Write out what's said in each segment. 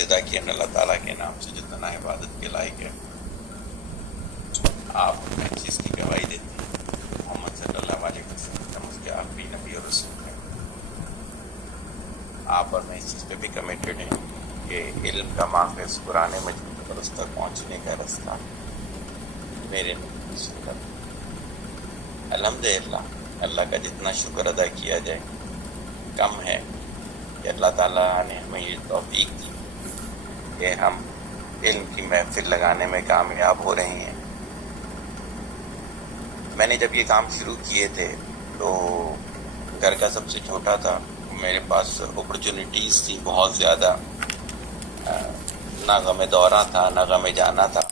इब्तिदा किया अल्लाह ताला के नाम से जो तना इबादत के लायक है। आप इस चीज़ की गवाही देते हैं मोहम्मद सल्लल्लाहु अलैहि वसल्लम उसके आखिरी नबी और रसूल हैं। आप और मैं इस चीज़ पे भी कमिटेड हैं कि इल्म का माखज़ कुरान मजीद पर उस तक पहुँचने का रास्ता मेरे नबी सुन्नत। अल्हम्दुलिल्लाह अल्लाह का जितना शुक्र अदा किया जाए कम है कि अल्लाह ताला ने हमें ये तौफीक दी कि हम इल्म की महफिल लगाने में कामयाब हो रहे हैं। मैंने जब ये काम शुरू किए थे तो घर का सबसे छोटा था, मेरे पास अपॉर्चुनिटीज़ थी बहुत ज़्यादा, ना गमे दौरा था ना गमे जाना था।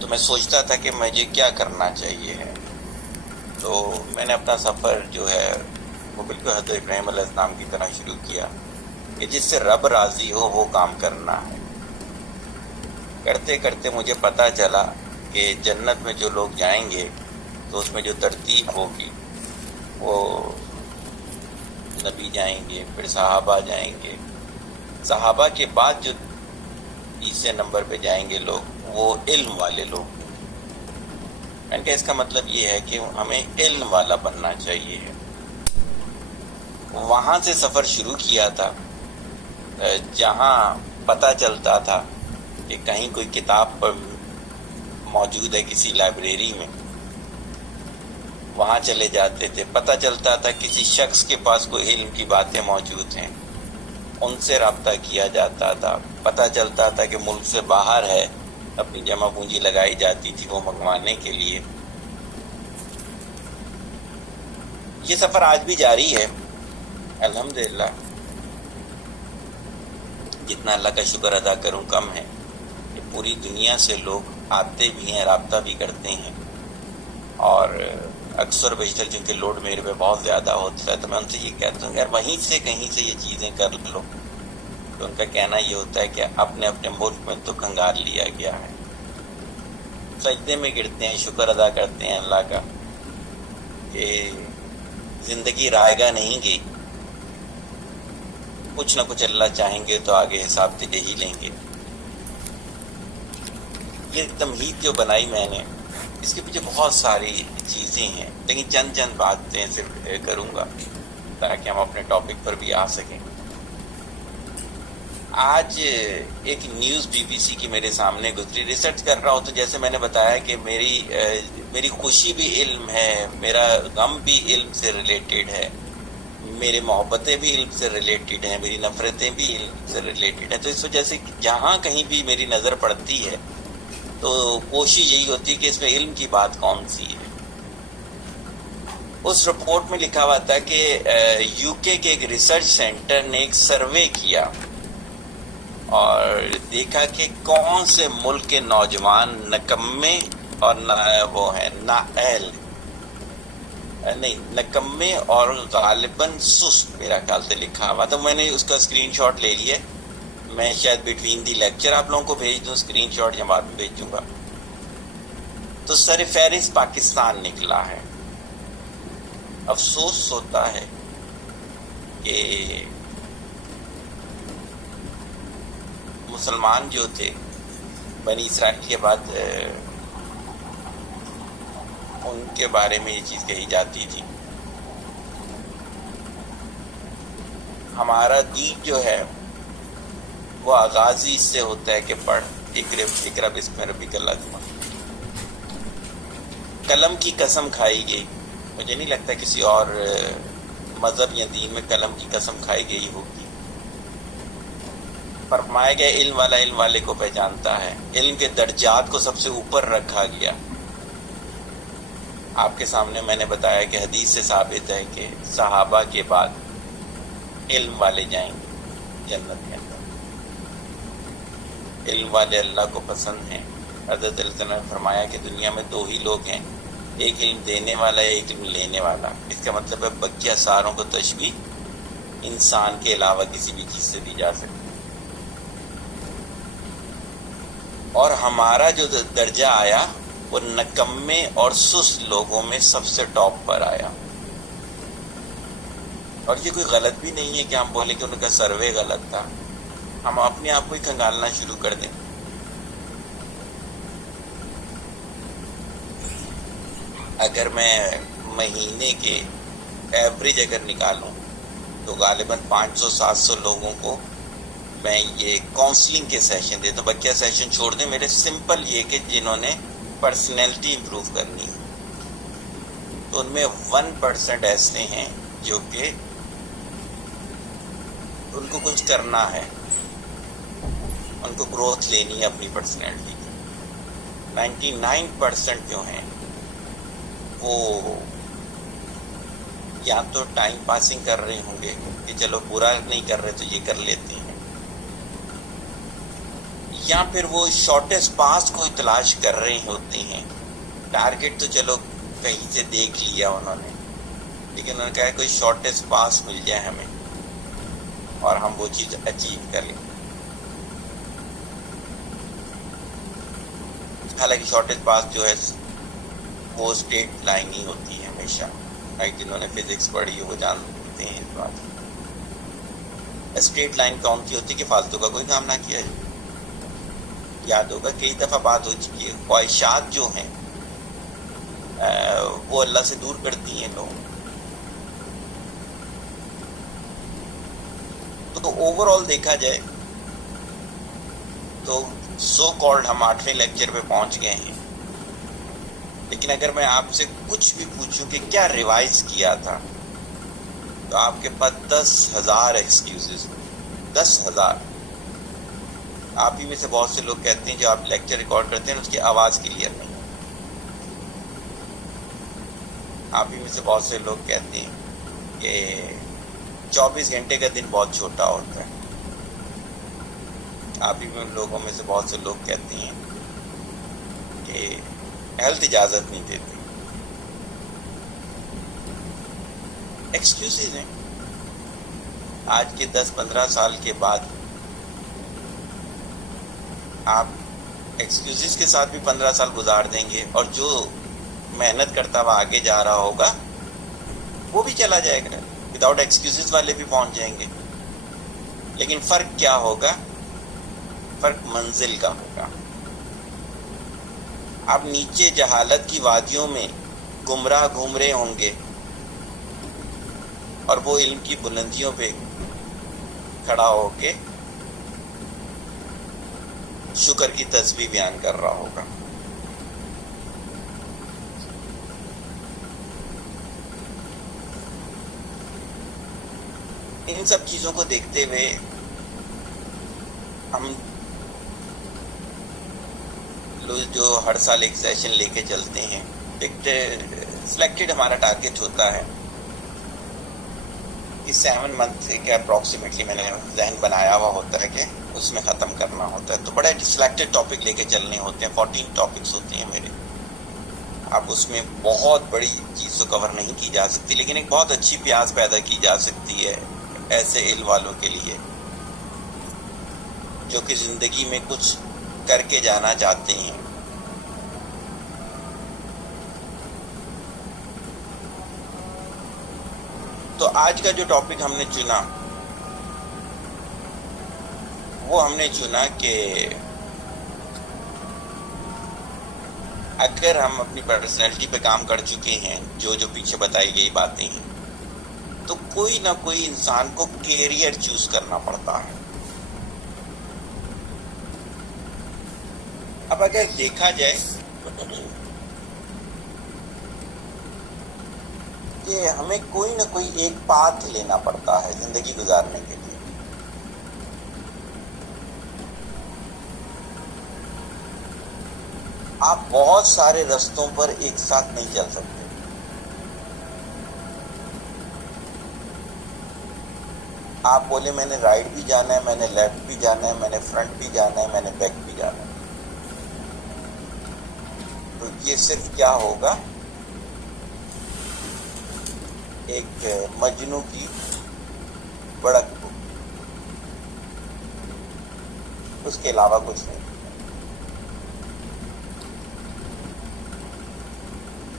तो मैं सोचता था कि मुझे क्या करना चाहिए है। तो मैंने अपना सफ़र जो है वो बिल्कुल हज़रत इब्राहीम अलैहिस्सलाम की तरह शुरू किया कि जिससे रब राज़ी हो वो काम करना है। करते करते मुझे पता चला कि जन्नत में जो लोग जाएंगे तो उसमें जो तरतीब होगी वो नबी जाएंगे, फिर सहाबा जाएंगे, सहाबा के बाद जो तीसरे नंबर पे जाएंगे लोग वो इल्म वाले लोग। मैंने इसका मतलब ये है कि हमें इल्म वाला बनना चाहिए। वहाँ से सफ़र शुरू किया था जहाँ पता चलता था कि कहीं कोई किताब पर मौजूद है किसी लाइब्रेरी में, वहाँ चले जाते थे। पता चलता था किसी शख्स के पास कोई इल्म की बातें मौजूद हैं, उनसे रब्ता किया जाता था। पता चलता था कि मुल्क से बाहर है, अपनी जमा पूंजी लगाई जाती थी वो मंगवाने के लिए। ये सफ़र आज भी जारी है अल्हम्दुलिल्लाह। जितना अल्लाह का शुक्र अदा करूं कम है कि पूरी दुनिया से लोग आते भी हैं, रब्ता भी करते हैं। और अक्सर बेशतर जिनके लोड मेरे पे बहुत ज़्यादा होता है तो मैं उनसे ये कहता हूँ यार वहीं से कहीं से ये चीज़ें कर लो। तो उनका कहना ये होता है कि अपने अपने मुल्क में तो कंगाल लिया गया है। सजदे में गिरते हैं, शुक्र अदा करते हैं अल्लाह का कि ज़िंदगी रायगा नहीं गई, कुछ ना कुछ अल्लाह चाहेंगे तो आगे हिसाब से ही लेंगे। ये तमहीद जो बनाई मैंने इसके पीछे बहुत सारी चीज़ें हैं, लेकिन चंद चंद बातें सिर्फ करूँगा ताकि हम अपने टॉपिक पर भी आ सकें। आज एक न्यूज़ बीबीसी की मेरे सामने गुजरी, रिसर्च कर रहा हूँ तो जैसे मैंने बताया कि मेरी खुशी भी इल्म है, मेरा गम भी इल्म से रिलेटेड है, मेरी मोहब्बतें भी इल्म से रिलेटेड हैं, मेरी नफ़रतें भी इल्म से रिलेटेड हैं। तो इस वजह से जहाँ कहीं भी मेरी नज़र पड़ती है तो कोशिश यही होती है कि इसमें इल्म की बात कौन सी है। उस रिपोर्ट में लिखा हुआ था कि यूके के एक रिसर्च सेंटर ने एक सर्वे किया और देखा कि कौन से मुल्क के नौजवान नकम्मे और वो हैं नाअहल नहीं नकम्मे और गालिबन सुस्त, मेरा ख्याल से लिखा हुआ। तो मैंने उसका स्क्रीनशॉट ले लिया, मैं शायद बिटवीन दी लेक्चर आप लोगों को भेज दूँ स्क्रीनशॉट या बाद में भेज दूँगा। तो सर फहरिस्त पाकिस्तान निकला है। अफसोस होता है कि मुसलमान जो थे बनी इसराइल के बाद उनके बारे में ये चीज़ कही जाती थी। हमारा दीन जो है वो आगाज़ ही इससे होता है कि पढ़ इकरा बिस्मिल्लाह रब्बिकल अज़ीम। कलम की कसम खाई गई, मुझे नहीं लगता किसी और मज़हब या दीन में कलम की कसम खाई गई होगी। फरमाया गया इल्म वाले को पहचानता है, इल्म के दर्जात को सबसे ऊपर रखा गया। आपके सामने मैंने बताया कि हदीस से साबित है कि सहाबा के बाद इल्म वाले जाएंगे जन्नत के अंदर। इल्म वाले अल्लाह को पसंद हैं। हज़रत अली ने फरमाया कि दुनिया में दो ही लोग हैं, एक इल्म देने वाला या एक इल्म लेने वाला। इसका मतलब है बकिया सारों को तशबीह इंसान के अलावा किसी भी चीज़ से दी जा सकती। और हमारा जो दर्जा आया वो नकम्मे और सुस्त लोगों में सबसे टॉप पर आया। और ये कोई गलत भी नहीं है कि हम बोले कि उनका सर्वे गलत था। हम अपने आप को ही खंगालना शुरू कर दें। अगर मैं महीने के एवरेज अगर निकालूं तो गालिबन 500-700 लोगों को मैं ये काउंसलिंग के सेशन देता हूँ। बच्चा सेशन छोड़ दें, मेरे सिंपल ये कि जिन्होंने पर्सनैलिटी इम्प्रूव करनी है, तो उनमें 1% ऐसे हैं जो कि उनको कुछ करना है, उनको ग्रोथ लेनी है अपनी पर्सनैलिटी की। 99% जो हैं वो या तो टाइम पासिंग कर रहे होंगे कि चलो बुरा नहीं कर रहे तो ये कर लेते हैं, या फिर वो शॉर्टेस्ट पास को तलाश कर रहे होते हैं। टारगेट तो चलो कहीं से देख लिया उन्होंने, लेकिन उन्होंने कहा कोई शॉर्टेस्ट पास मिल जाए हमें और हम वो चीज़ अचीव कर लें। हालांकि शॉर्टेस्ट पास जो है वो स्ट्रेट लाइन ही होती है हमेशा, लाइक जिन्होंने फिजिक्स पढ़ी है वो जानते हैं इस बात। स्ट्रेट लाइन कौन सी होती है कि फालतू का कोई काम ना किया जाए। याद होगा कई दफ़ा बात हो चुकी है, ख्वाहिशात जो हैं वो अल्लाह से दूर करती हैं लोग। तो ओवरऑल देखा जाए तो सो कॉल्ड हम 8वें लेक्चर पे पहुंच गए हैं, लेकिन अगर मैं आपसे कुछ भी पूछूं कि क्या रिवाइज किया था तो आपके पास 10,000 एक्सक्यूजेस, 10,000। आप ही में से बहुत से लोग कहते हैं जो आप लेक्चर रिकॉर्ड करते हैं उसकी आवाज़ क्लियर नहीं। आप ही में से बहुत से लोग कहते हैं कि 24 घंटे का दिन बहुत छोटा होता है। आप ही में लोगों में से बहुत से लोग कहते हैं कि हेल्थ इजाज़त नहीं देती। एक्सक्यूजेज हैं। आज के 10-15 साल के बाद आप एक्सक्यूजेज के साथ भी 15 साल गुजार देंगे और जो मेहनत करता हुआ आगे जा रहा होगा वो भी चला जाएगा, विदाउट एक्सक्यूजेज वाले भी पहुंच जाएंगे। लेकिन फ़र्क क्या होगा? फ़र्क मंजिल का होगा। आप नीचे जहालत की वादियों में गुमराह घूम रहे होंगे और वो इल्म की बुलंदियों पे खड़ा होके शुक्र की तस्बीह बयान कर रहा होगा। इन सब चीज़ों को देखते हुए हम लोग जो हर साल एक सेशन लेके चलते हैं, एक सिलेक्टेड हमारा टारगेट होता है कि 7 मंथ के अप्रॉक्सीमेटली मैंने जहन बनाया हुआ होता है कि उसमें ख़त्म करना होता है। तो बड़े सिलेक्टेड टॉपिक लेके चलने होते हैं, 14 टॉपिक्स होते हैं मेरे। अब उसमें बहुत बड़ी चीज़ तो कवर नहीं की जा सकती, लेकिन एक बहुत अच्छी प्यास पैदा की जा सकती है ऐसे इल्म वालों के लिए जो कि ज़िंदगी में कुछ करके जाना चाहते हैं। तो आज का जो टॉपिक हमने चुना वो हमने चुना कि अगर हम अपनी पर्सनैलिटी पे काम कर चुके हैं, जो जो पीछे बताई गई बातें हैं, तो कोई ना कोई इंसान को कैरियर चूज करना पड़ता है। अब अगर देखा जाए कि हमें कोई ना कोई एक पाथ लेना पड़ता है जिंदगी गुजारने के लिए। आप बहुत सारे रास्तों पर एक साथ नहीं चल सकते। आप बोले मैंने राइट भी जाना है, मैंने लेफ्ट भी जाना है, मैंने फ्रंट भी जाना है, मैंने बैक भी जाना है, तो ये सिर्फ क्या होगा, एक मजनू की बढ़त हो, उसके अलावा कुछ नहीं।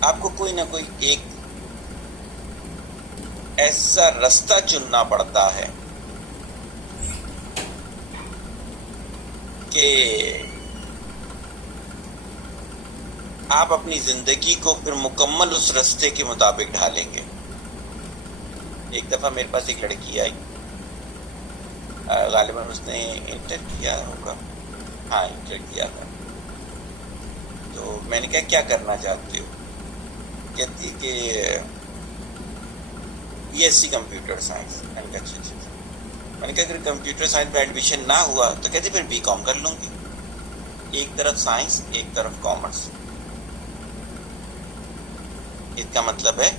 आपको कोई ना कोई एक ऐसा रास्ता चुनना पड़ता है कि आप अपनी जिंदगी को फिर मुकम्मल उस रास्ते के मुताबिक ढालेंगे। एक दफा मेरे पास एक लड़की आई, गालिबन उसने इंटर किया होगा, हाँ इंटर किया था। तो मैंने कहा क्या करना चाहती हो? कहती कि बीएससी कंप्यूटर साइंस। मैंने कहा अच्छा अच्छा। मैंने कहा अगर कंप्यूटर साइंस में एडमिशन ना हुआ तो कहती फिर बीकॉम कर लूंगी। एक तरफ साइंस, एक तरफ कॉमर्स। इसका मतलब है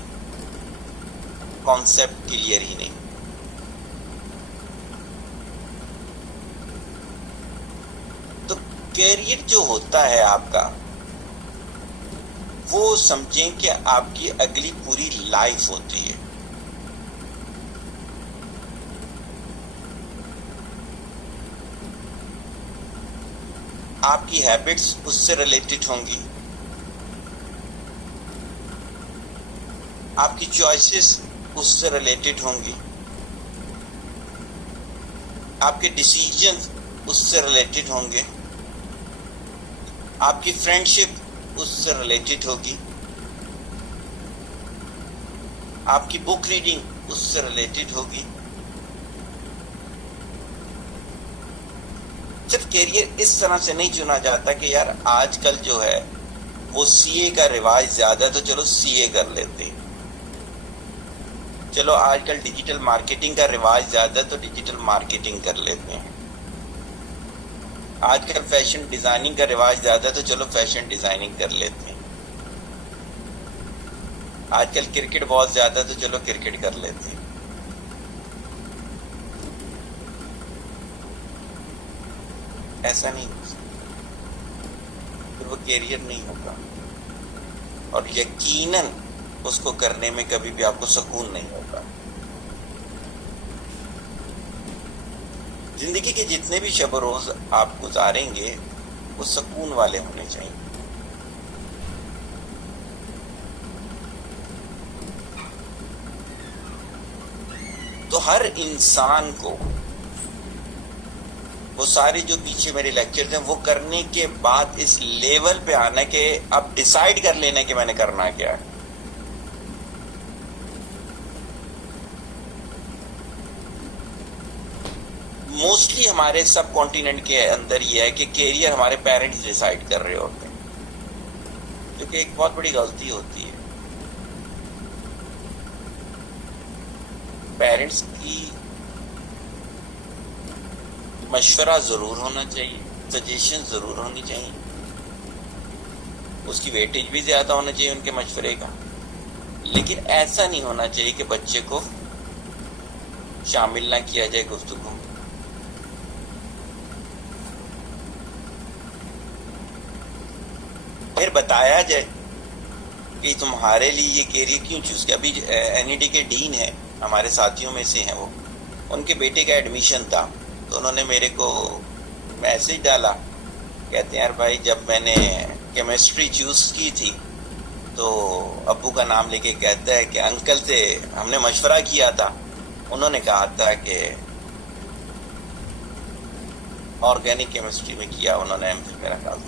कॉन्सेप्ट क्लियर ही नहीं। तो कैरियर जो होता है आपका, वो समझें कि आपकी अगली पूरी लाइफ होती है। आपकी हैबिट्स उससे रिलेटेड होंगी, आपकी चॉइसेस उससे रिलेटेड होंगी, आपके डिसीजंस उससे रिलेटेड होंगे, आपकी फ्रेंडशिप उससे रिलेटेड होगी, आपकी बुक रीडिंग उससे रिलेटेड होगी। सिर्फ कैरियर इस तरह से नहीं चुना जाता कि यार आजकल जो है वो सीए का रिवाज ज्यादा है तो चलो सीए कर लेते हैं, चलो आजकल डिजिटल मार्केटिंग का रिवाज ज्यादा है तो डिजिटल मार्केटिंग कर लेते हैं, आजकल फैशन डिजाइनिंग का रिवाज ज्यादा है तो चलो फैशन डिजाइनिंग कर लेते हैं, आजकल क्रिकेट बहुत ज्यादा है तो चलो क्रिकेट कर लेते हैं। ऐसा नहीं हो सकता, फिर वो कैरियर नहीं होगा और यकीनन उसको करने में कभी भी आपको सुकून नहीं होगा। जिंदगी के जितने भी शब रोज आप गुजारेंगे वो सुकून वाले होने चाहिए। तो हर इंसान को वो सारे जो पीछे मेरे लेक्चर्स हैं वो करने के बाद इस लेवल पे आना कि अब डिसाइड कर लेना कि मैंने करना क्या है। मोस्टली हमारे सब कॉन्टिनेंट के अंदर ये है कि कैरियर हमारे पेरेंट्स डिसाइड कर रहे होते हैं, क्योंकि एक बहुत बड़ी गलती होती है। पेरेंट्स की मशवरा जरूर होना चाहिए, सजेशन जरूर होनी चाहिए, उसकी वेटेज भी ज्यादा होना चाहिए उनके मशवरे का, लेकिन ऐसा नहीं होना चाहिए कि बच्चे को शामिल ना किया जाए गुफ्तगू। फिर बताया जाए कि तुम्हारे लिए ये कैरियर क्यों चूज किया। अभी एनईडी के डीन है, हमारे साथियों में से हैं वो, उनके बेटे का एडमिशन था तो उन्होंने मेरे को मैसेज डाला, कहते हैं यार भाई जब मैंने केमिस्ट्री चूज की थी तो अब्बू का नाम लेके कहता है कि अंकल से हमने मशवरा किया था, उन्होंने कहा था कि ऑर्गेनिक केमिस्ट्री में किया उन्होंने एमफिल मेरा ख्याल,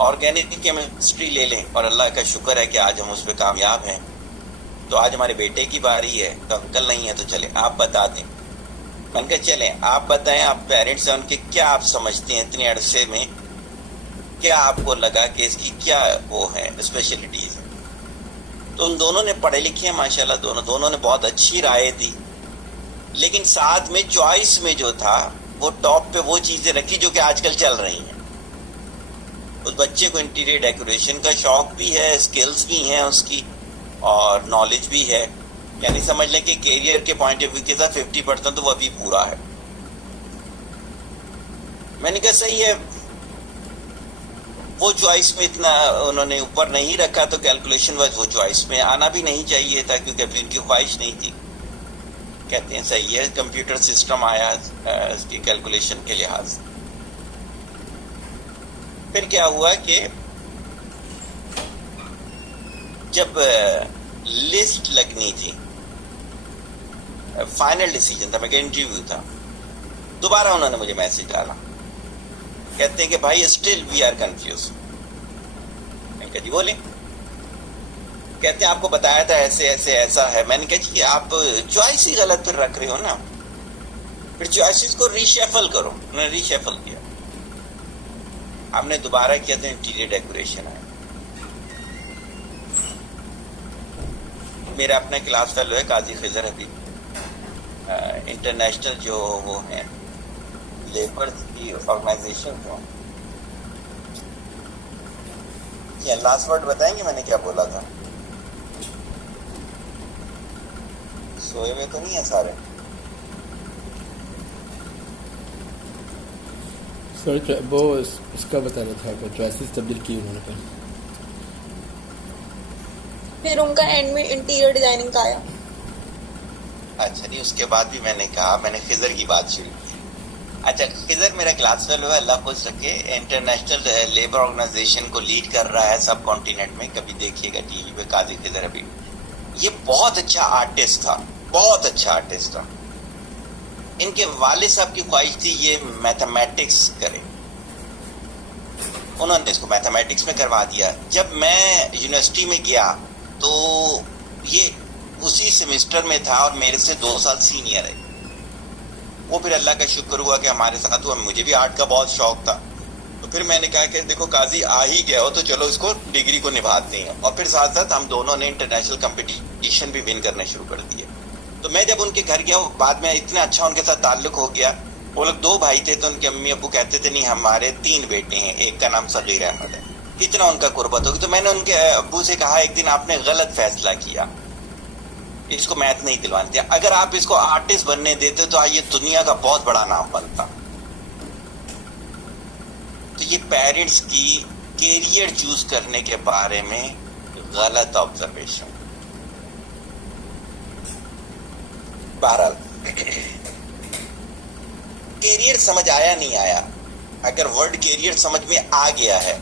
ऑर्गेनिक केमिस्ट्री ले लें और अल्लाह का शुक्र है कि आज हम उस पर कामयाब हैं। तो आज हमारे बेटे की बारी है, तो अंकल नहीं है तो चले आप बता दें। मैंने कहा चलें आप बताएं, आप पेरेंट्स हैं उनके, क्या आप समझते हैं इतने अरसे में, क्या आपको लगा कि इसकी क्या वो है स्पेशलिटीज है। तो उन दोनों ने पढ़े लिखे हैं माशाल्लाह, दोनों ने बहुत अच्छी राय दी, लेकिन साथ में चॉइस में जो था वो टॉप पे वो चीजें रखी जो कि आजकल चल रही हैं। उस बच्चे को इंटीरियर डेकोरेशन का शौक भी है, स्किल्स भी हैं उसकी और नॉलेज भी है, यानी समझ लें कि कैरियर के पॉइंट ऑफ व्यू के साथ 50% तो वो अभी पूरा है। मैंने कहा सही है, वो चॉइस में इतना उन्होंने ऊपर नहीं रखा तो कैलकुलेशन वाइज वो चॉइस में आना भी नहीं चाहिए था, क्योंकि अभी उनकी ख्वाहिश नहीं थी। कहते हैं सही है, कंप्यूटर सिस्टम आया इसकी कैलकुलेशन के लिहाज से। फिर क्या हुआ कि जब लिस्ट लगनी थी, फाइनल डिसीजन था, मेरा इंटरव्यू था, दोबारा उन्होंने मुझे मैसेज डाला कहते हैं कि भाई स्टिल वी आर कंफ्यूज। जी बोले, कहते हैं आपको बताया था ऐसे ऐसे ऐसा है। मैंने कहा जी आप चॉइस ही गलत फिर रख रहे हो ना, फिर चॉइसेस को रीशफल करो। उन्होंने रीशफल किया, हमने दोबारा किया तो इंटीरियर डेकोरेशन है। मेरा अपना क्लास फेलो है काजी खिजर हबीब, इंटरनेशनल जो वो है लेबर की ऑर्गेनाइजेशन को। ये लास्ट वर्ड बताएंगे मैंने क्या बोला था? सोए हुए तो नहीं है सारे? सॉरी वो इसका बता रहा था कि चॉइसेस तब्दील की उन्होंने पर। फिर उनका एंड में इंटीरियर डिजाइनिंग का आया। अच्छा नहीं, उसके बाद भी मैंने कहा, मैंने खिजर की बात शुरू की। अच्छा, खिजर मेरा क्लास फेलो है, अल्लाह खुश रखे, इंटरनेशनल लेबर ऑर्गेनाइजेशन को लीड कर रहा है सब कॉन्टिनेंट में। कभी देखिएगा टीवी पे काजी खिजर अभी। ये बहुत अच्छा आर्टिस्ट था, बहुत अच्छा आर्टिस्ट था। इनके वालिद साहब की ख्वाहिश थी ये मैथमेटिक्स करे, उन्होंने इसको मैथमेटिक्स में करवा दिया। जब मैं यूनिवर्सिटी में गया तो ये उसी सेमेस्टर में था और मेरे से 2 साल सीनियर है। वो फिर अल्लाह का शुक्र हुआ कि हमारे साथ हुआ। मुझे भी आर्ट का बहुत शौक था, तो फिर मैंने कहा कि देखो काजी आ ही गया हो तो चलो इसको डिग्री को निभाते हैं। और फिर साथ साथ हम दोनों ने इंटरनेशनल कंपटीशन भी विन करने शुरू कर दिए। तो मैं जब उनके घर गया, बाद में इतना अच्छा उनके साथ ताल्लुक हो गया। वो लोग 2 भाई थे, तो उनके अम्मी अब्बू कहते थे नहीं हमारे 3 बेटे हैं, एक का नाम सगीर अहमद है। इतना उनका कुर्बत होगी। तो मैंने उनके अब्बू से कहा एक दिन आपने गलत फैसला किया, इसको मैथ नहीं दिलवाने दिया। अगर आप इसको आर्टिस्ट बनने देते तो ये दुनिया का बहुत बड़ा नाम बनता। तो ये पेरेंट्स की कैरियर चूज करने के बारे में गलत ऑब्जर्वेशन। बहरहाल कैरियर समझ आया नहीं आया, अगर वर्ड कैरियर समझ में आ गया है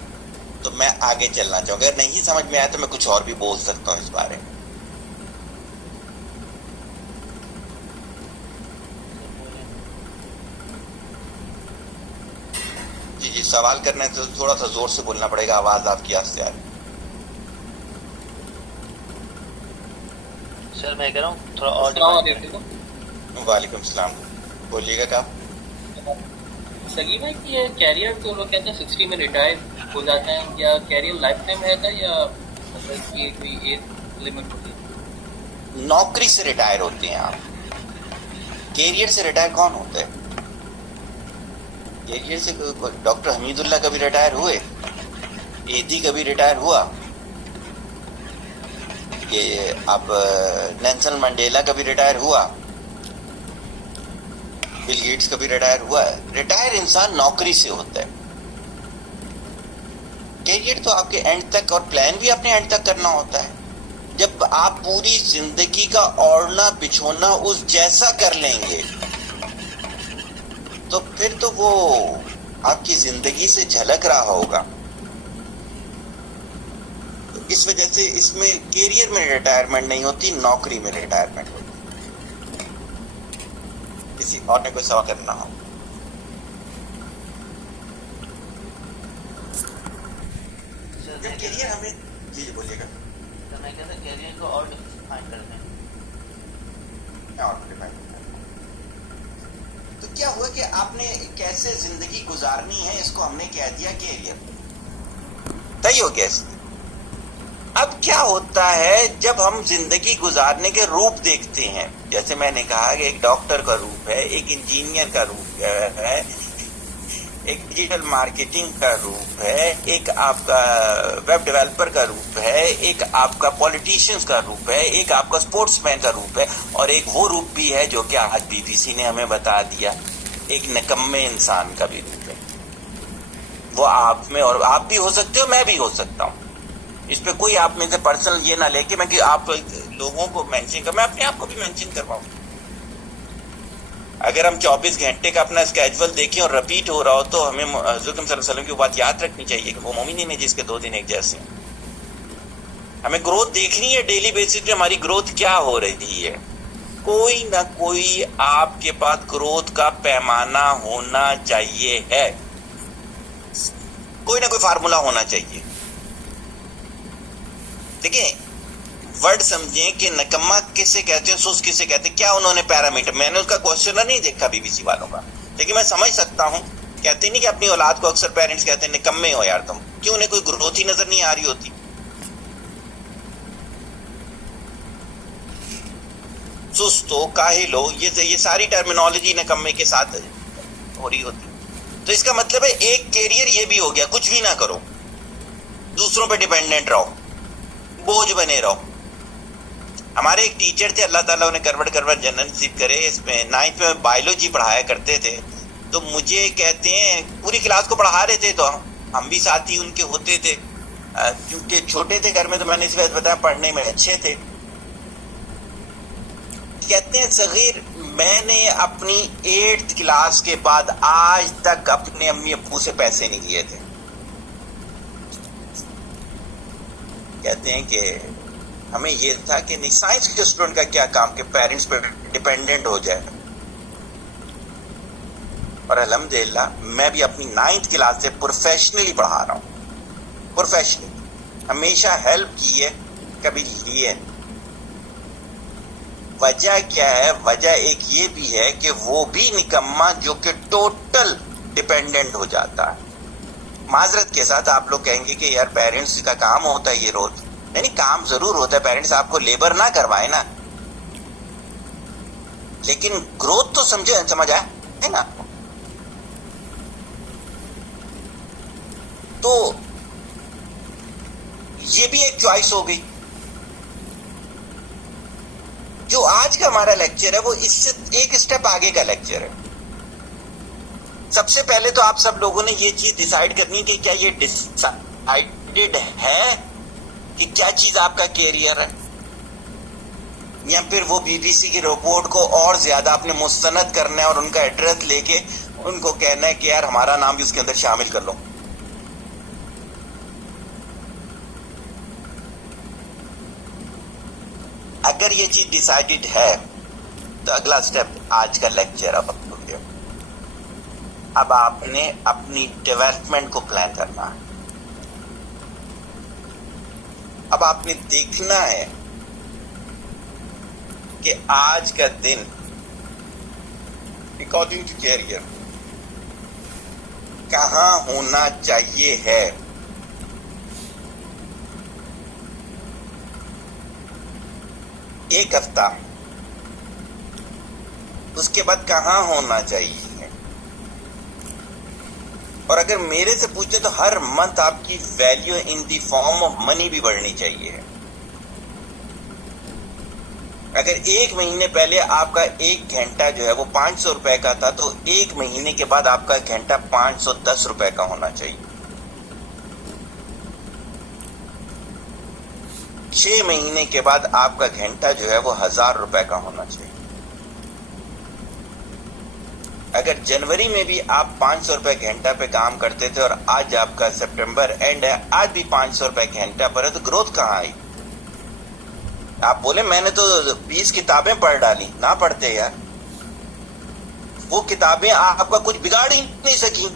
तो मैं आगे चलना चाहूंगा, अगर नहीं समझ में आया तो मैं कुछ और भी बोल सकता हूं इस बारे में। जी जी, सवाल करना है तो थोड़ा सा जोर से बोलना पड़ेगा, आवाज आपकी आस्ते आ रही। सर मैं कह रहा हूँ थोड़ा और। वालेकुम सलाम, बोलिएगा क्या? सगी भाई ये कैरियर तो लोग कहते हैं 60 में रिटायर हो जाते हैं, या कैरियर लाइफ टाइम रहता है या मतलब ये कोई एज लिमिट होती है? नौकरी से रिटायर होते हैं आप, कैरियर से रिटायर कौन होता है? कैरियर से डॉक्टर हमीदुल्लाह कभी रिटायर हुए? एदी कभी रिटायर हुआ? ये अब नेल्सन मंडेला कभी रिटायर हुआ? बिल गेट्स कभी रिटायर हुआ है? रिटायर इंसान नौकरी से होता है। कैरियर तो आपके एंड तक, और प्लान भी अपने एंड तक करना होता है। जब आप पूरी जिंदगी का ओढ़ना बिछोना उस जैसा कर लेंगे तो फिर तो वो आपकी जिंदगी से झलक रहा होगा। तो इस वजह से इसमें कैरियर में रिटायरमेंट नहीं होती, नौकरी में रिटायरमेंट होती। किसी और ने कोई सवाल करना हो? कैरियर हमें जी बोलिएगा। तो मैं कहता कैरियर को और डिफाइन करते हैं। क्या और डिफाइन? तो क्या हुआ कि आपने कैसे जिंदगी गुजारनी है इसको हमने कह दिया कैरियर, तय हो गया। अब क्या होता है जब हम जिंदगी गुजारने के रूप देखते हैं, जैसे मैंने कहा कि एक डॉक्टर का रूप है, एक इंजीनियर का रूप है, एक डिजिटल मार्केटिंग का रूप है, एक आपका वेब डेवलपर का रूप है, एक आपका पॉलिटिशियंस का रूप है, एक आपका स्पोर्ट्समैन का रूप है, और एक वो रूप भी है जो कि आज बीबीसी ने हमें बता दिया, एक निकम्मे इंसान का भी रूप है। वो आप में, और आप भी हो सकते हो, मैं भी हो सकता हूँ। इस पे कोई आप में से पर्सनल ये ना लेके मैं कि आप लोगों को मेंशन कर, मैं अपने आप को भी मेंशन करवाऊँ। अगर हम 24 घंटे का अपना स्केड्यूल देखें और रिपीट हो रहा हो तो हमें हुज़ूर सल्लल्लाहु अलैहि वसल्लम की बात याद रखनी चाहिए कि वो मोमिन है जिसके 2 दिन एक जैसे हैं। हमें ग्रोथ देखनी है, डेली बेसिस पे हमारी ग्रोथ क्या हो रही है। कोई ना कोई आपके पास ग्रोथ का पैमाना होना चाहिए है। कोई ना कोई फार्मूला होना चाहिए। देखिए, वर्ड समझें कि नकम्मा किसे कहते हैं, सुस्त किसे कहते हैं, क्या उन्होंने पैरामीटर, मैंने उसका क्वेश्चन नहीं देखा बीबीसी वालों का, लेकिन मैं समझ सकता हूं। कहते नहीं कि अपनी औलाद को अक्सर पेरेंट्स कहते हैं निकम्मे हो यार तुम, क्यों उन्हें कोई ग्रोथ ही नजर नहीं आ रही होती। सुस्त हो, काहिल हो, ये सारी टर्मिनोलॉजी निकम्मे के साथ हो रही होती। तो इसका मतलब है एक कैरियर ये भी हो गया, कुछ भी ना करो, दूसरों पे डिपेंडेंट रहो, बोझ बने रहो। हमारे एक टीचर थे, अल्लाह ताला उन्हें करवट जन्नत नसीब करे, इसमें 9th में बायोलॉजी पढ़ाया करते थे। तो मुझे कहते हैं, पूरी क्लास को पढ़ा रहे थे, तो हम भी साथी उनके होते थे, क्योंकि छोटे थे घर में, तो मैंने इस वजह बताया पढ़ने में अच्छे थे। कहते हैं सगीर, मैंने अपनी 8th क्लास के बाद आज तक अपने अम्मी अब्बू से पैसे नहीं लिए थे। कहते हैं कि हमें ये था कि नहीं, साइंस के स्टूडेंट का क्या काम कि पेरेंट्स पर डिपेंडेंट हो जाए। और अल्हम्दुलिल्लाह मैं भी अपनी 9th क्लास से प्रोफेशनली पढ़ा रहा हूँ, प्रोफेशनली, हमेशा हेल्प की है, कभी लिए। वजह क्या है? वजह एक ये भी है कि वो भी निकम्मा जो कि टोटल डिपेंडेंट हो जाता है। माजरत के साथ आप लोग कहेंगे कि यार पेरेंट्स का काम होता है ये रोल, नहीं, काम जरूर होता है, पेरेंट्स आपको लेबर ना करवाए ना, लेकिन ग्रोथ तो समझ आए है ना। तो ये भी एक चॉइस हो गई। जो आज का हमारा लेक्चर है वो इससे एक स्टेप आगे का लेक्चर है। सबसे पहले तो आप सब लोगों ने ये चीज डिसाइड करनी है कि क्या ये डिसाइडेड है कि क्या चीज आपका कैरियर है, या फिर वो बीबीसी की रिपोर्ट को और ज्यादा अपने मुस्तनद करना है और उनका एड्रेस लेके उनको कहना है कि यार हमारा नाम भी उसके अंदर शामिल कर लो। अगर ये चीज डिसाइडेड है तो अगला स्टेप आज का लेक्चर अब हो गया। अब आपने अपनी डेवलपमेंट को प्लान करना है। अब आपने देखना है कि आज का दिन अकॉर्डिंग टू कैरियर कहां होना चाहिए है। एक हफ्ता, उसके बाद कहां होना चाहिए। और अगर मेरे से पूछे तो हर मंथ आपकी value in the form of money भी बढ़नी चाहिए। अगर एक महीने पहले आपका 1 घंटा जो है वो 500 रुपए का था, तो 1 महीने के बाद आपका घंटा 510 रुपए का होना चाहिए। 6 महीने के बाद आपका घंटा जो है वो 1000 रुपए का होना चाहिए। अगर जनवरी में भी आप 500 रुपए घंटा पे काम करते थे और आज आपका सितंबर एंड है, आज भी 500 रुपए घंटा पर है, तो ग्रोथ कहाँ आई? आप बोले मैंने तो 20 किताबें पढ़ डाली, ना पढ़ते यार। वो किताबें आपका कुछ बिगाड़ ही नहीं सकी।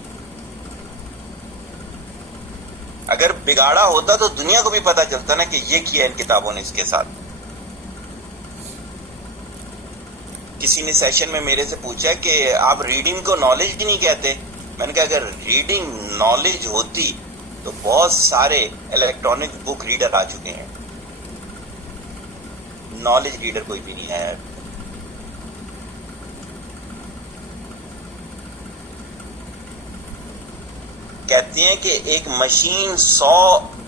अगर बिगाड़ा होता तो दुनिया को भी पता चलता ना कि ये किया इन किताबों ने इसके साथ। किसी ने सेशन में मेरे से पूछा कि आप रीडिंग को नॉलेज ही नहीं कहते। मैंने कहा अगर रीडिंग नॉलेज होती तो बहुत सारे इलेक्ट्रॉनिक बुक रीडर आ चुके हैं, नॉलेज रीडर कोई भी नहीं है। कहते हैं कि एक मशीन 100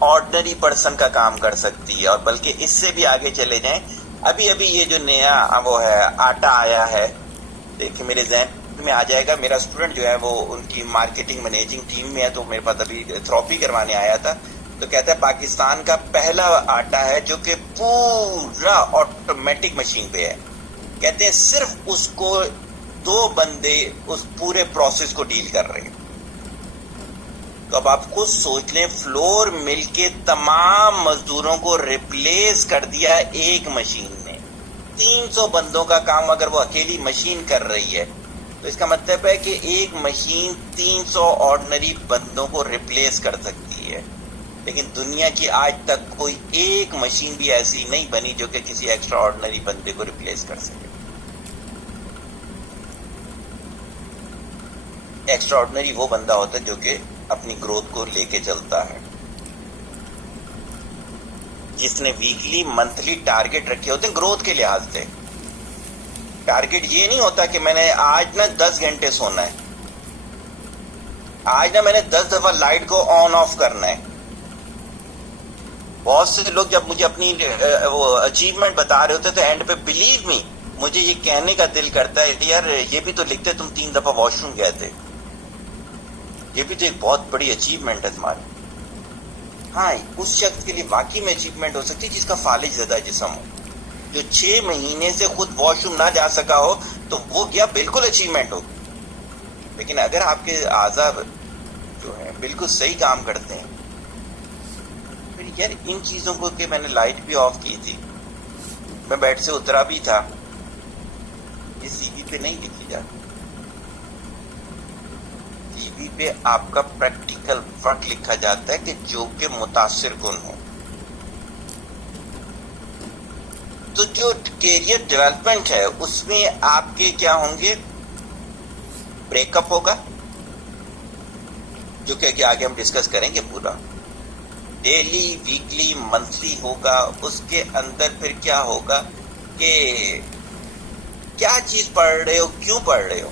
ऑर्डिनरी पर्सन का काम कर सकती है, और बल्कि इससे भी आगे चले जाएं। अभी अभी ये जो नया वो है आटा आया है, देखिए मेरे जहन में आ जाएगा। मेरा स्टूडेंट जो है वो उनकी मार्केटिंग मैनेजिंग टीम में है, तो मेरे पास अभी थेरेपी करवाने आया था। तो कहता है पाकिस्तान का पहला आटा है जो कि पूरा ऑटोमेटिक मशीन पे है। कहते हैं सिर्फ उसको 2 बंदे उस पूरे प्रोसेस को डील कर रहे हैं। तो अब आप खुद सोच लें, फ्लोर मिल के तमाम मजदूरों को रिप्लेस कर दिया एक मशीन ने। 300 बंदों का काम अगर वो अकेली मशीन कर रही है, तो इसका मतलब है कि एक मशीन 300 ऑर्डिनरी बंदों को रिप्लेस कर सकती है, लेकिन दुनिया की आज तक कोई एक मशीन भी ऐसी नहीं बनी जो कि किसी एक्स्ट्रा ऑर्डिनरी बंदे को रिप्लेस कर सके। एक्स्ट्रा ऑर्डिनरी वो बंदा होता है जो कि अपनी ग्रोथ को लेके चलता है, जिसने वीकली मंथली टारगेट रखे होते हैं ग्रोथ के लिहाज से। टारगेट ये नहीं होता कि मैंने आज ना 10 घंटे सोना है, आज ना मैंने 10 दफा लाइट को ऑन ऑफ करना है। बहुत से लोग जब मुझे अपनी वो अचीवमेंट बता रहे होते तो एंड पे बिलीव मी मुझे ये कहने का दिल करता है यार ये भी तो लिखते तुम 3 दफा वॉशरूम गए थे, ये भी तो एक बहुत बड़ी अचीवमेंट है तुम्हारी। हाँ, उस शख्स के लिए वाकई में अचीवमेंट हो सकती है जिसका फालिज ज़्यादा जिस्म हो, जो 6 महीने से खुद वॉशरूम ना जा सका हो, तो वो क्या बिल्कुल अचीवमेंट हो। लेकिन अगर आपके आज़ाब जो है बिल्कुल सही काम करते हैं, फिर यार इन चीज़ों को कि मैंने लाइट भी ऑफ की थी, मैं बेड से उतरा भी था, ये सीवी पे नहीं लिखी जाती। सीवी पे आपका प्रैक्टिकल वर्क लिखा जाता है कि जो कि मुतासिर कुन हो। तो जो कैरियर डेवलपमेंट है उसमें आपके क्या होंगे, ब्रेकअप होगा जो कि आगे हम डिस्कस करेंगे पूरा, डेली वीकली मंथली होगा। उसके अंदर फिर क्या होगा कि क्या चीज पढ़ रहे हो, क्यों पढ़ रहे हो।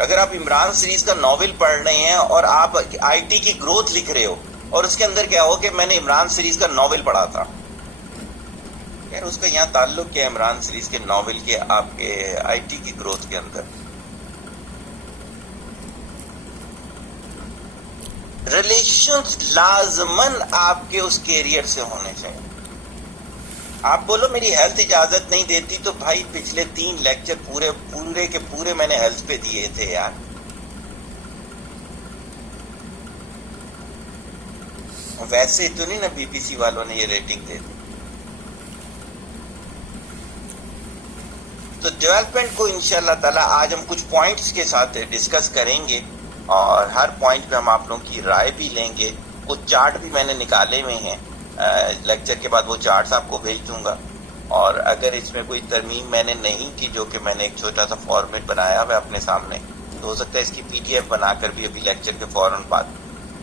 अगर आप इमरान सीरीज का नॉवेल पढ़ रहे हैं और आप आईटी की ग्रोथ लिख रहे हो और उसके अंदर क्या हो कि मैंने इमरान सीरीज का नॉवेल पढ़ा था, यार उसका यहाँ ताल्लुक क्या है इमरान सीरीज के नॉवेल के आपके आईटी की ग्रोथ के अंदर। रिलेशंस लाजमन आपके उस कैरियर से होने चाहिए। आप बोलो मेरी हेल्थ इजाजत नहीं देती, तो भाई पिछले 3 लेक्चर पूरे के पूरे मैंने हेल्थ पे दिए थे यार। वैसे तो नहीं ना बीबीसी वालों ने ये रेटिंग दे दी। तो डेवलपमेंट को इंशाल्लाह ताला आज हम कुछ पॉइंट्स के साथ डिस्कस करेंगे और हर पॉइंट पे हम आप लोगों की राय भी लेंगे। कुछ चार्ट भी मैंने निकाले हुए हैं, लेक्चर के बाद वो चार्ट्स आपको भेज दूंगा। और अगर इसमें कोई तरमीम मैंने नहीं की, जो कि मैंने एक छोटा सा फॉर्मेट बनाया हुआ अपने सामने, तो हो सकता है इसकी पीडीएफ बनाकर भी अभी लेक्चर के फौरन बाद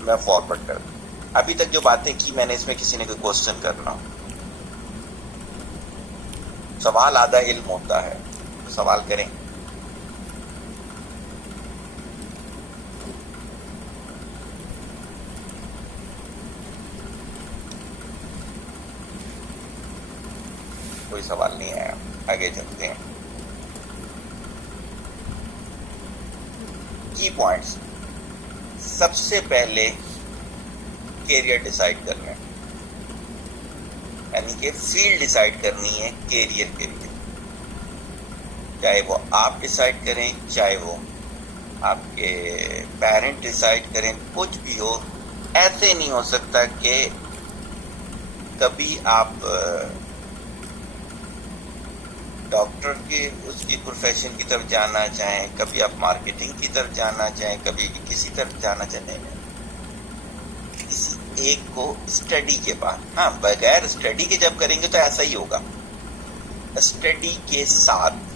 मैं फॉरवर्ड कर दूँ। अभी तक जो बातें की मैंने, इसमें किसी ने कोई क्वेश्चन करना हो, सवाल आधा इल्म होता है, तो सवाल करें। कोई सवाल नहीं आया, आगे चलते हैं। की पॉइंट्स, सबसे पहले कैरियर डिसाइड करना है, यानी कि फील्ड डिसाइड करनी है कैरियर के लिए। चाहे वो आप डिसाइड करें, चाहे वो आपके पेरेंट डिसाइड करें, कुछ भी हो, ऐसे नहीं हो सकता कि कभी आप डॉक्टर के उसकी प्रोफेशन की तरफ जाना चाहें, कभी आप मार्केटिंग की तरफ जाना चाहें, कभी किसी तरफ जाना चाहें, किसी एक को स्टडी के बाद। हाँ, बगैर स्टडी के जब करेंगे तो ऐसा ही होगा। स्टडी के साथ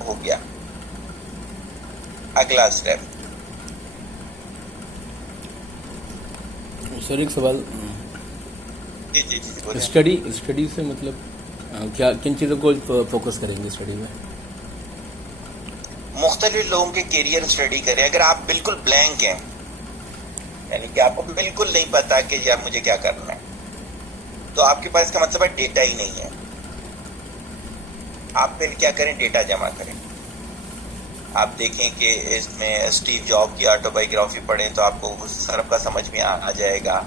हो गया अगला स्टेप। सर एक सवाल, जी बोलिए। स्टडी से मतलब क्या, किन चीज़ों को फोकस करेंगे स्टडी में? मुख्तलिफ लोगों के कैरियर स्टडी करें। अगर आप बिल्कुल ब्लैंक हैं, यानी कि आपको बिल्कुल नहीं पता कि यार मुझे क्या करना है, तो आपके पास इसका मतलब है डेटा ही नहीं है। आप फिर क्या करें, डेटा जमा करें। आप देखें कि इसमें स्टीव जॉब की ऑटोबायोग्राफी पढ़ें तो आपको उस तरफ का समझ में आ जाएगा।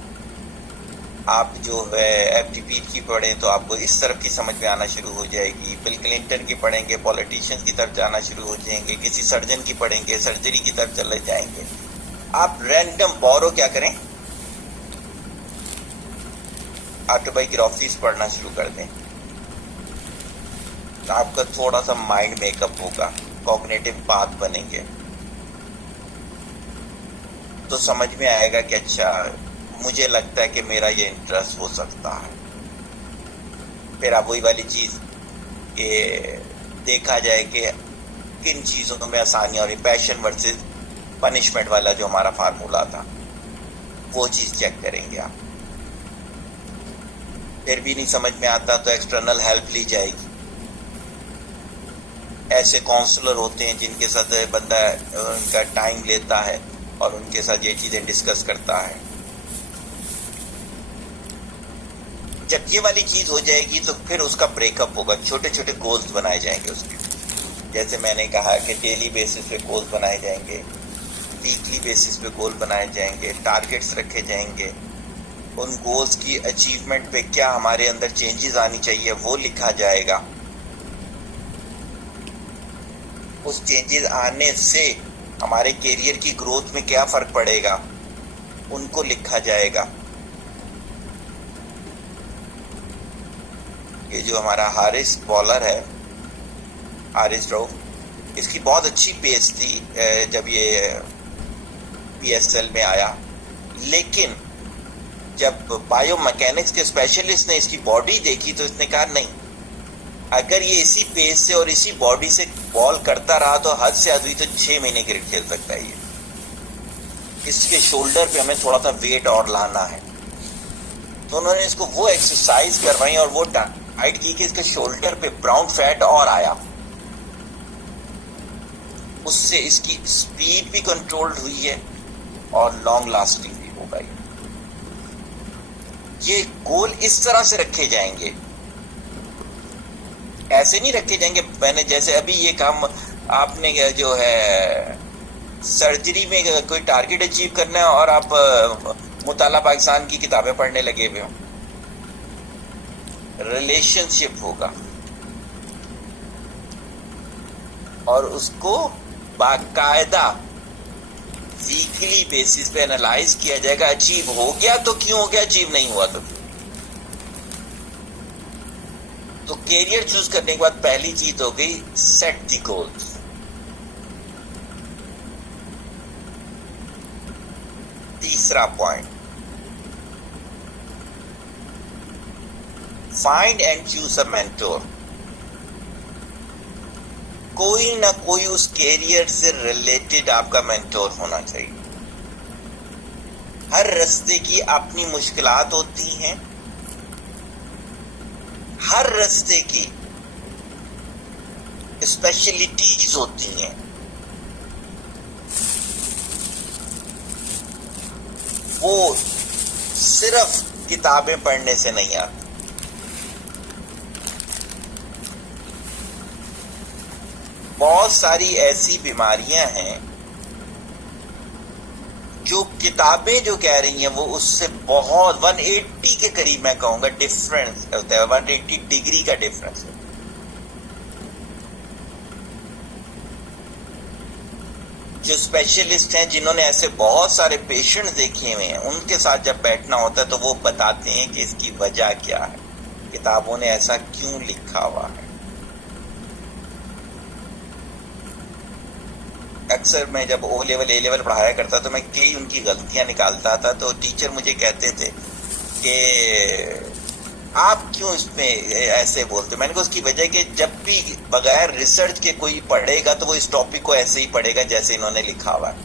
आप जो है एफडीपी की पढ़ें तो आपको इस तरफ की समझ में आना शुरू हो जाएगी। बिल क्लिंटन की पढ़ेंगे, पॉलिटिशियंस की तरफ जाना शुरू हो जाएंगे। किसी सर्जन की पढ़ेंगे, सर्जरी की तरफ चले जाएंगे। आप रैंडम बोरो क्या करें, ऑटोबायोग्राफीज पढ़ना शुरू कर दें। आपका थोड़ा सा माइंड मेकअप होगा, कॉग्निटिव पाथ बनेंगे, तो समझ में आएगा कि अच्छा मुझे लगता है कि मेरा ये इंटरेस्ट हो सकता है। फिर आप वही वाली चीज कि देखा जाए कि किन चीजों में आसानी और पैशन वर्सेस पनिशमेंट वाला जो हमारा फार्मूला था, वो चीज चेक करेंगे आप। फिर भी नहीं समझ में आता तो एक्सटर्नल हेल्प ली जाएगी। ऐसे काउंसलर होते हैं जिनके साथ बंदा उनका टाइम लेता है और उनके साथ ये चीजें डिस्कस करता है। जब ये वाली चीज हो जाएगी तो फिर उसका ब्रेकअप होगा, छोटे छोटे गोल्स बनाए जाएंगे उसके। जैसे मैंने कहा कि डेली बेसिस पे गोल्स बनाए जाएंगे, वीकली बेसिस पे गोल बनाए जाएंगे, टारगेट्स रखे जाएंगे। उन गोल्स की अचीवमेंट पे क्या हमारे अंदर चेंजेस आनी चाहिए वो लिखा जाएगा। उस चेंजेस आने से हमारे कैरियर की ग्रोथ में क्या फर्क पड़ेगा उनको लिखा जाएगा। ये जो हमारा हारिस बॉलर है, हारिस रऊफ, इसकी बहुत अच्छी पेस थी जब ये PSL में आया, लेकिन जब बायोमैकेनिक्स के स्पेशलिस्ट ने इसकी बॉडी देखी तो इसने कहा नहीं, अगर ये इसी पेस से और इसी बॉडी से बॉल करता रहा तो हद से हद हुई तो 6 महीने क्रिकेट खेल सकता है ये। इसके शोल्डर पे हमें थोड़ा सा वेट और लाना है। तो उन्होंने इसको वो एक्सरसाइज करवाई और वो टाइट की कि इसके शोल्डर पे ब्राउन फैट और आया। उससे इसकी स्पीड भी कंट्रोल्ड हुई है और लॉन्ग लास्टिंग भी हो गई। ये गोल इस तरह से रखे जाएंगे, ऐसे नहीं रखे जाएंगे। मैंने जैसे अभी ये काम आपने जो है सर्जरी में कोई टारगेट अचीव करना है और आप मुताला पाकिस्तान की किताबें पढ़ने लगे हुए हो। रिलेशनशिप होगा और उसको बाकायदा वीकली बेसिस पे एनालाइज किया जाएगा। अचीव हो गया तो क्यों हो गया, अचीव नहीं हुआ तो क्यों। तो कैरियर चूज करने के बाद पहली चीज हो गई सेट द गोल्स। तीसरा point, find and choose a mentor. कोई ना कोई उस कैरियर से रिलेटेड आपका मेंटोर होना चाहिए। हर रास्ते की अपनी मुश्किलात होती हैं, हर रास्ते की स्पेशलिटीज होती हैं। वो सिर्फ किताबें पढ़ने से नहीं आती। बहुत सारी ऐसी बीमारियां हैं जो किताबें जो कह रही हैं वो उससे बहुत 180 के करीब मैं कहूंगा डिफरेंस होता है, 180 डिग्री का डिफरेंस है। जो स्पेशलिस्ट हैं जिन्होंने ऐसे बहुत सारे पेशेंट्स देखे हुए हैं, उनके साथ जब बैठना होता है तो वो बताते हैं कि इसकी वजह क्या है, किताबों ने ऐसा क्यों लिखा हुआ है। अक्सर मैं जब O लेवल A लेवल पढ़ाया करता तो मैं कई उनकी गलतियां निकालता था, तो टीचर मुझे कहते थे कि आप क्यों इसमें ऐसे बोलते। मैंने कहा उसकी वजह कि जब भी बगैर रिसर्च के कोई पढ़ेगा तो वो इस टॉपिक को ऐसे ही पढ़ेगा जैसे इन्होंने लिखा हुआ है।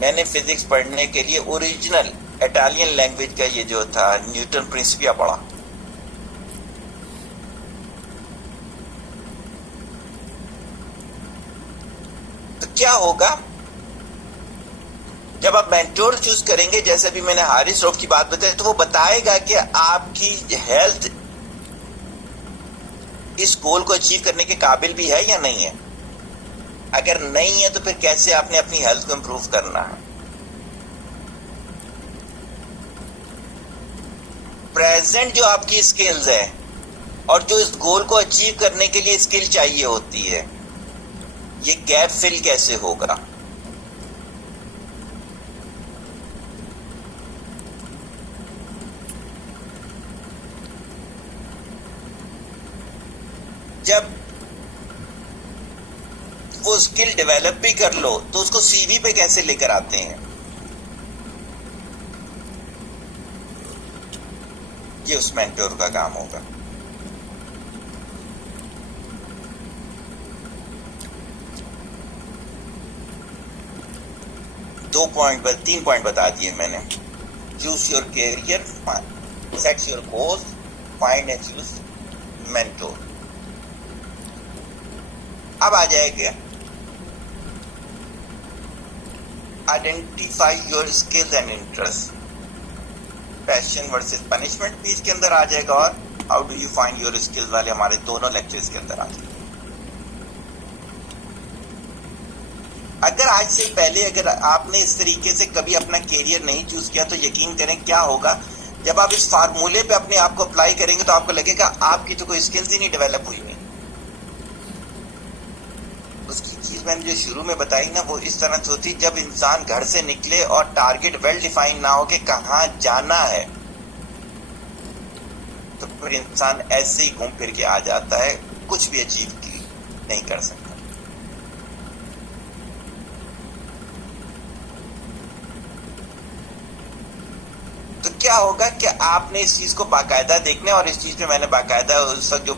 मैंने फिजिक्स पढ़ने के लिए ओरिजिनल इटालियन लैंग्वेज का ये जो था न्यूटन प्रिंसिपिया पढ़ा। क्या होगा जब आप मेंटोर चूज करेंगे, जैसे भी मैंने हारिस रऊफ की बात बताई, तो वो बताएगा कि आपकी हेल्थ इस गोल को अचीव करने के काबिल भी है या नहीं है। अगर नहीं है तो फिर कैसे आपने अपनी हेल्थ को इंप्रूव करना है। प्रेजेंट जो आपकी स्किल्स है और जो इस गोल को अचीव करने के लिए स्किल चाहिए होती है, ये गैप फिल कैसे होगा। जब वो स्किल डेवलप भी कर लो तो उसको सीवी पे कैसे लेकर आते हैं, ये उस मेंटोर का काम होगा। तीन पॉइंट बता दिए मैंने। Choose your career, set your goals, find and choose mentor. अब आ जाएगा identify your skills and interest, passion versus punishment भी इसके अंदर आ जाएगा, और how do you find your skills वाले हमारे दोनों लेक्चर्स के अंदर आ जाएगा। अगर आज से पहले अगर आपने इस तरीके से कभी अपना कैरियर नहीं चूज किया तो यकीन करें क्या होगा, जब आप इस फार्मूले पे अपने आप को अप्लाई करेंगे तो आपको लगेगा आपकी तो कोई स्किल्स ही नहीं डेवलप हुई नहीं। उसकी चीज मैंने जो शुरू में बताई ना, वो इस तरह से होती जब इंसान घर से निकले और टारगेट वेल डिफाइन ना हो कि कहाँ जाना है, तो फिर इंसान ऐसे ही घूम फिर के आ जाता है, कुछ भी अचीव नहीं कर सकता। तो क्या होगा कि आपने इस चीज को बाकायदा देखना है, और इस चीज में मैंने बाकायदा उस जो